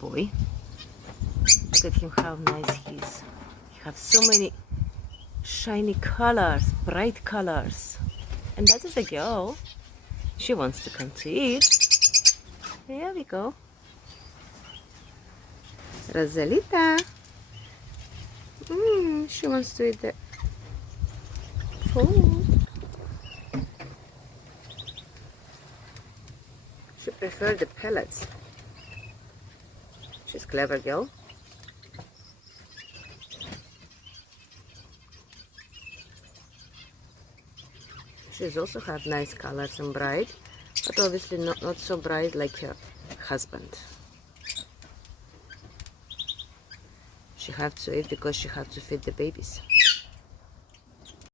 boy. Look at him, how nice he is. He has so many shiny colors, bright colors. And that is a girl. She wants to come to eat. Here we go. Rozelita. She wants to eat the food. She prefers the pellets. She's a clever girl. She's also have nice colors and bright, but obviously not so bright like her husband. She have to eat because she have to feed the babies.